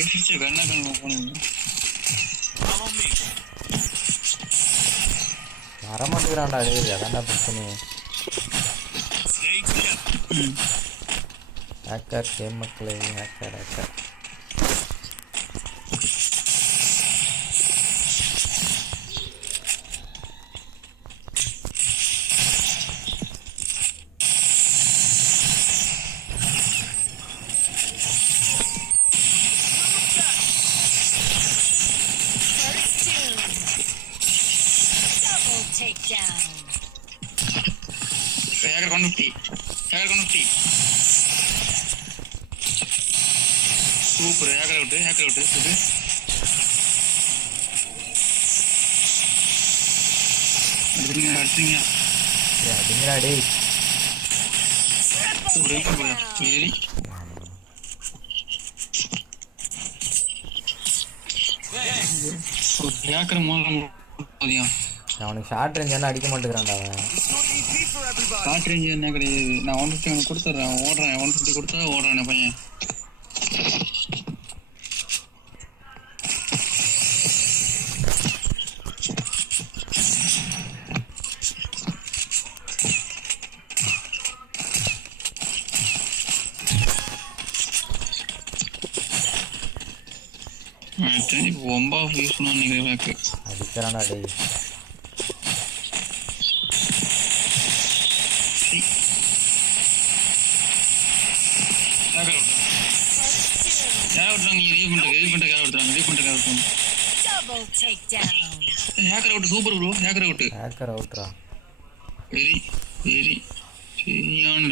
பேசிச்சு கண்ணா கண்ணு போகணும். வரமாட்டேங்கிறான்டா டேய், அதான்டா பிரச்சனை. ஹேக்கர் கேம் மக்களே, hacker hacker. Hacker 150. Hacker 150. Super. Hacker out. Super. Adding. Yeah, dingra டேய். Super. Very. So hacker மூலம் போதியா. அவனுக்கு ஷார்ட் ரேஞ்ச் எல்லாம் அடிக்க மாட்டேங்கிறான்டா அவன். ஷார்ட் ரேஞ்ச் என்ன கிடையாது. நான் 150 அவனுக்கு கொடுத்துறேன். ஓடுறேன் 150 கொடுத்தா ஓடுறானே பையன். ரொம்ப யூஸ் பண்ண நினைக்கிறேன். அடிக்கிறான்டா டேய். Hacker out super bro. Hacker out. Hacker out ra. Very on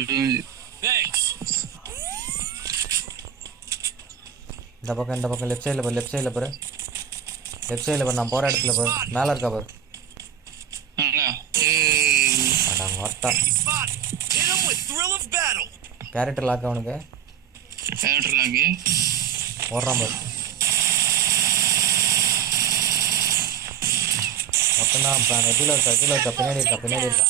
thanks. இந்த பக்கம் லெஃப்ட் சைடுல பாரு. நான் போற இடத்துல பாரு. மேல இருக்கா பாரு. அட வாட்டா. கேரக்டர் லாக் அவனுக்கு. Character lock. ஓடுறான் பாரு. மொத்தம்தான் கீழே இருக்கா பின்னாடி இருக்கா.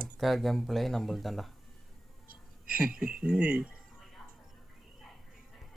அக்கா கேம் பிளே நம்மளுக்கு தான்டா.